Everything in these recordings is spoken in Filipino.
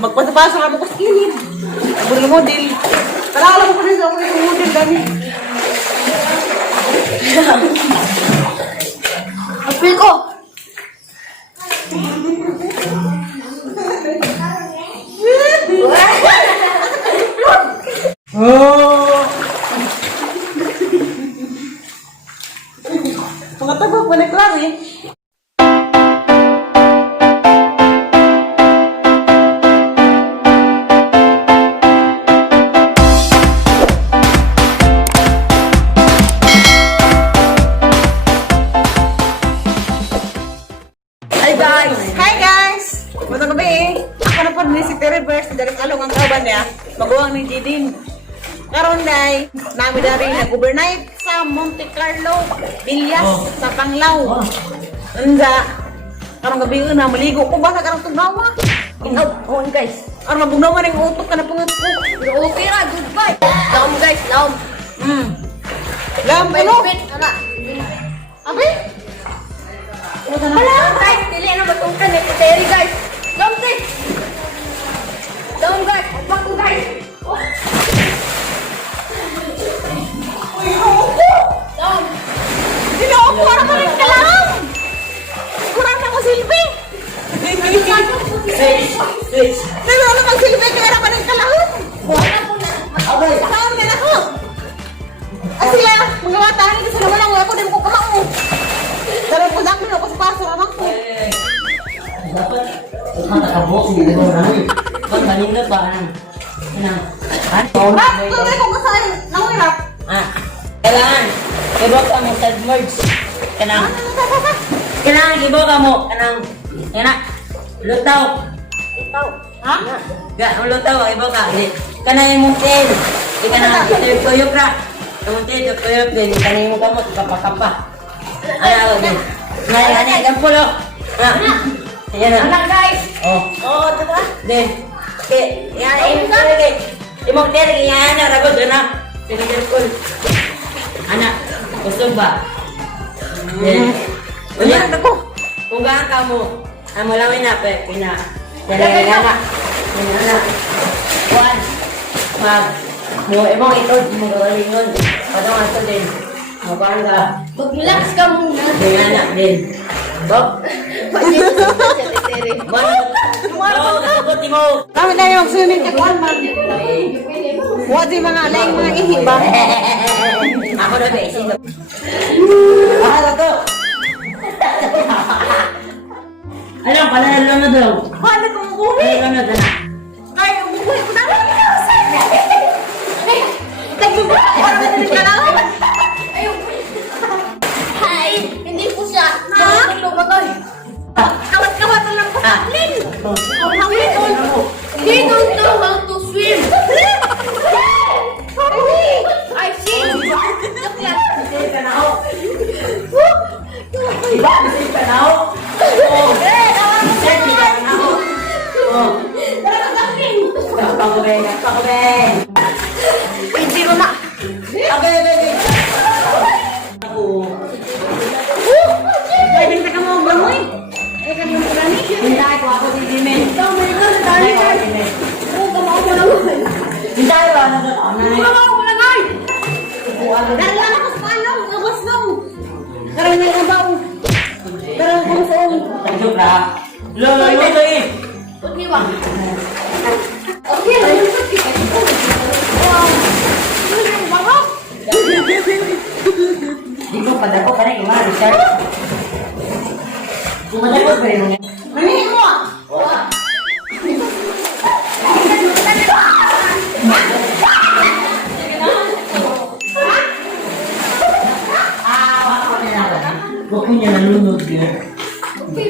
Magpasapasa ka mo ko sa kilid. Buri model. Kalala mo ko rin sa model dami. Apil ko. Oh! Mga tabak pa na klaro eh. Hi guys! Magandang gabi. Ako na po ni si Reverse dari kalong ang kauban niya. Maguwang ni Jidin. Karon day, namin dari nag-overnight sa Monte Carlo, Villas, sa Panglao. Anda, karong gabi na maligo ko ba sa karong tugnawa? Ikaw, oh guys. Karong mabugnawa ning utok ka na pungot ko. Okay ra, goodbye. Laom guys, laom. Lam, ano? Ana. Abi? Hala, guys, dili na matungkan ni Terry guys. Laom guys. Laom guys, abang ko guys. Laom. Dino ako para pa rin ka lang. Kurang na mo silbi. Dino na magsilbi kaya pa rin ka lang. Wala po na. Saan ka na ko? Sila, mga bata, hindi sila walang ako, di mo ko kamao. Pero kung dami ako sa paso, ramang ko. Dapat matakabok hindi mo na. Pag kanina pa ano? Tuloy ko kasaan, nangwirap. Kailangan ibok ka mo submerge. Kailangan ibok ka mo kanang lutaw. Ha? Lutaw ibok ka. Kanang imong tail. Kanang tuyok ra. Kanang tail tuyok din kanang imong kamot kapakapa. Ano din? Ngayon gampulo. Ayan na. Anak guys. Oh, diba? Then, yan, imong teri, yan, ragod na. Sinigirkul. Anak, gusto ba? Then, Uyan ako. kung gaan ka mo, amo lawin na, pina. Teri, anak. Anak. Juan, mo, imong ito, mo gawaling yun. Patong ato din. Mukhaan ka. Mag-relax ka muna. Dengan anak din. Bob? Kami na yung swimming ka kuwan man. Huwag di mga alayng mga ihi ba? Ako na ba isip? Bahala to. Alam, panalalo na daw. Paano kung uwi? Panalalo na na. Ay, umuwi ko na lang. Nagbubuhay ko na ka lang. Hi! Hindi po siya. Lumagay. Kawat-kawat na lang ko. Lin! He don't know how to swim. I see. Look lang. Diba? Kasi ka na ako? Pakubeng! Hindi ko na. Ay, binta ka mo bangoy. Ay, kami yung pulani. Hintay ko ako si Jimin. Oh my God, dali Hintay ko guys. si Jimin. Oh, kamao mo lang. Hintay ko ano doon? Kamao mo lang guys. Dahil lang ako sa palong. Abas nung. Karoon na yung abaw. Karoon ko sa ong. Tajuk lah. Lo ito eh. Put me bang. Okay, wow. Wow. Di ko padako ka na gimana Richard? Sumadako ba yun? Manihin mo ah. Huwag ko niya nalunod yun. Di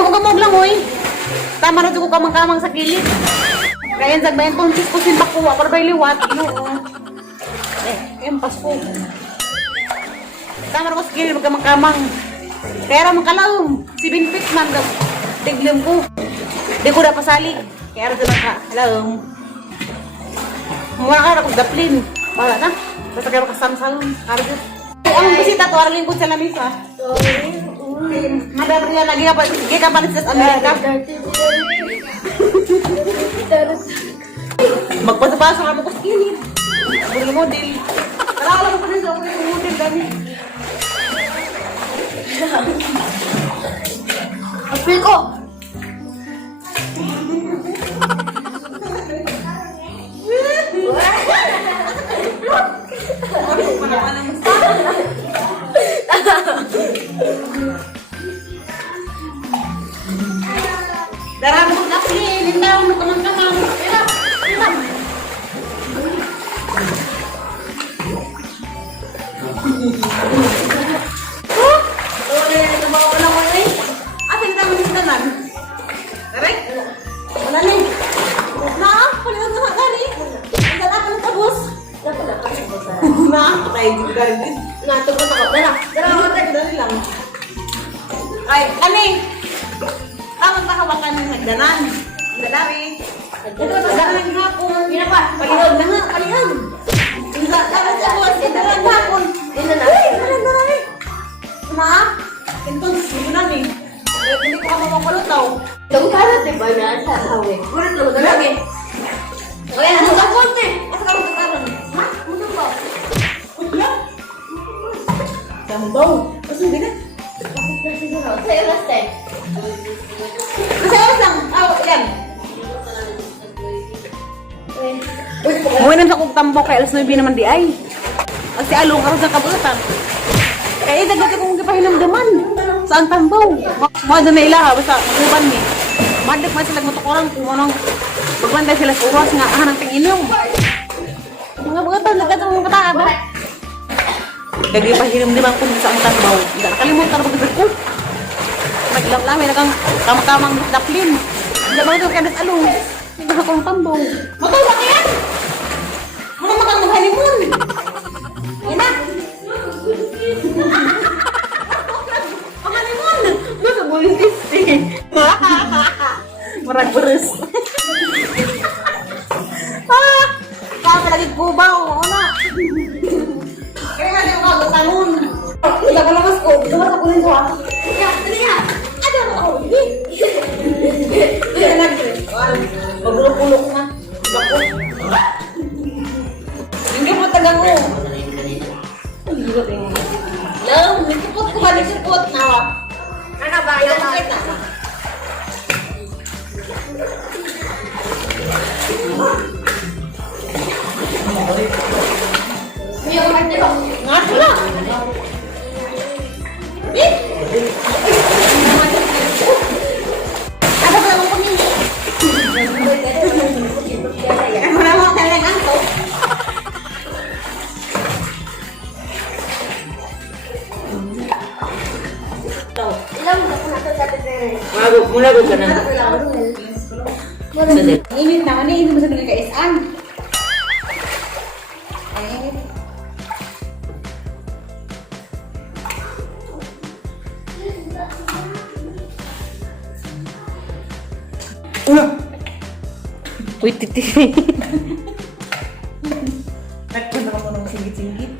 ko kamog lang, oy. Tama na ko kamang-kamang sa kilid. Kaya sa bayan kong sis ko simba ko, para ba liwat? Yung pasko. Tama na ko sa kilid, magkamang-kamang. Kaya ramang kalawang, si Binpit man daw. Tiglim ko. Di ko na pasalig. Kaya rin na ka. Alam. Mura ka na kung daplin. Wala na. Basta kayo kasam-salon. Karga. Ang bisita to, araling ko sa lamisa. Madar niya lagi ka pa. Sige ka palit sa Amerika. Magpasapasa ka mo ko sa kilid. Model. Kala ko pa rin sa model dami. Apil ko! Darah mo na plin, indaw mo kamang-kamang. Hirap, hirap. Atin na mo nisdanan. Taray? Wala ni. Na, palihan na gari. Ang dala ka ng tabos. Na, patay din gari din. Natugod ako. Dala! Dala ako! Dali lang. Ay, kani. Tamang kahawakan ng nagdanan. Ang dalari. Ito, nagdanan ng hapon. Yan pa! Palihog na nga, palihog. Ang dala sa buwas, nagdanan ng hapon. Yan na na. Uy, dali. Na, ito, sige namin. Hindi ko ka mamakulutaw. Itong karat, diba na? Sa hawi. Kulit lang, dalagi. O yan, ano ka konti? Asa ka magkakaroon? Ha? Mundo ko. Wala. Sambaw. Kasi hindi na. Sa'yo, Raste. Kasi oras lang. Yan. Huwag na sa kong tambaw kay alas 9 naman di ay. Kasi along karon sa kabutan. Kaya dagdag akong gipahinamdaman. Saan tambaw? Mga doon na ilaha. Basta maguban ni. Madik man sila matukurang kung anong pagbanday sila sa uwas nga ahan ang tinginom. Mga bugatan, nagkatang mga kataa ba? Nagpahinamdaman ko sa ang tambaw. Hindi nakalimutan na pagdadag ko. Naglamlamin na kang tamang daplin. Hindi ba ito kaya along? Hindi ba akong tambaw? Matay ba kaya? Mga makang mag-honeymoon. Yan na. Mag-honeymoon. Gusto mo yung tisti. Marag beres. Kaya lagi kubaw. Ano? Kaya nga yung kagatangon. Ila ka lamas ko. Dumas ako rin ko ha. Kaya, dali ha. Ano ako? Kaya lagi. Maglulok-ulok na. Bako. Hindi mo tagang mo. Lang, nikipot ko ba? Nikipot na. Ano ba? Yan na. Kita. May umat nito. Nga sila. Eh? Ano ba naman kami? Ay, marama ka lang ang to. Ilang mo na ito dati pero. Mulago ka na. Sadip. Init na, ano init mo sa mga kaisan? Ay, init. Uy, titi. Nagpunta ko ng singgit-singgit.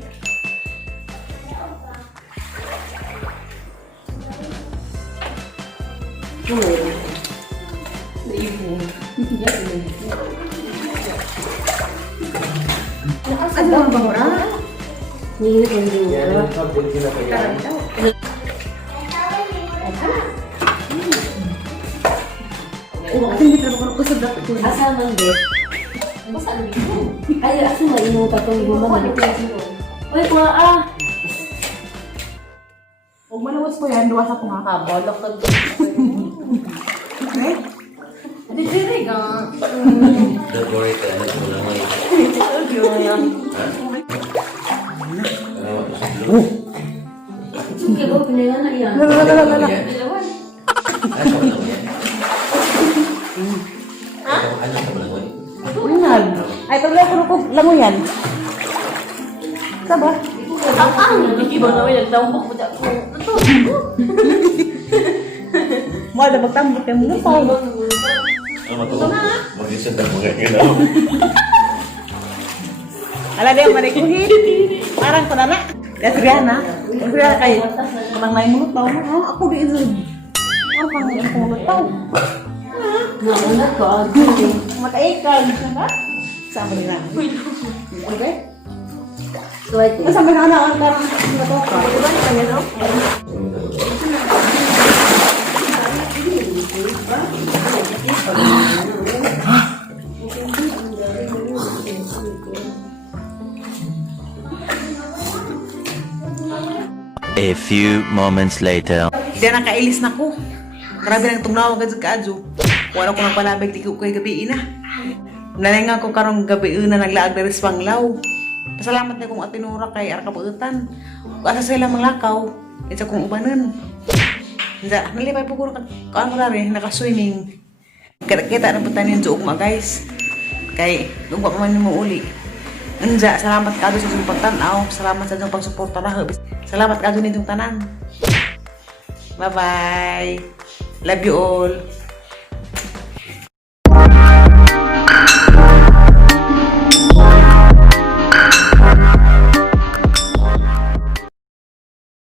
Ano ang bangra? Hindi na. Oh, ating di trabaho ko sa dapat ko. Asa man de? Ay, asa mo ino ka tong gumawa man. Oy, kuha ah. Huwag maluwas ko yan, duwas ako nga. Bolok ka. Okay? Adi diri ka. Don't worry, kaya nagkulangoy. Sige ko pinila na yan. Lalalala. Ano sa kulangoy? Uynal. Ay, pag ko lango yan. Saba? Ang iba na may nagtawag ko. Mo ada magtambok kay mo pa. Ano matulog? Mag-isip na mga ginaw. Ala dia manikuhin. Parang ko na na. Adriana kay nang may mulot daw mo. Ako di izin. Ano pang ako mulot daw? Nauna ko. Makaikag na. Sama nila. Okay? Suwerte. Kasama na ana ang tarang na to. Diba na kanya, no? A few moments later. Di na kailis na ko. Grabe nang tungnaw agad sa kaadyo. Wala ko nang palabig di ko kay gabi na. Nalinga ko karong gabi na naglaag na rin sa panglaw. Pasalamat na kong atinura kay Arkabuutan. Asa sila manglakaw. Isa kong ubanan. Hindi, nalipay po ko kaan ko rin, nakaswimming. Kita na punta niyan sa ugma guys. Kay, ugma pa man mo uli. Anja, salamat ka sa inyong pagtanaw. Salamat sa inyong pagsuporta na. Salamat ka din itong tanan. Bye-bye. Love you all.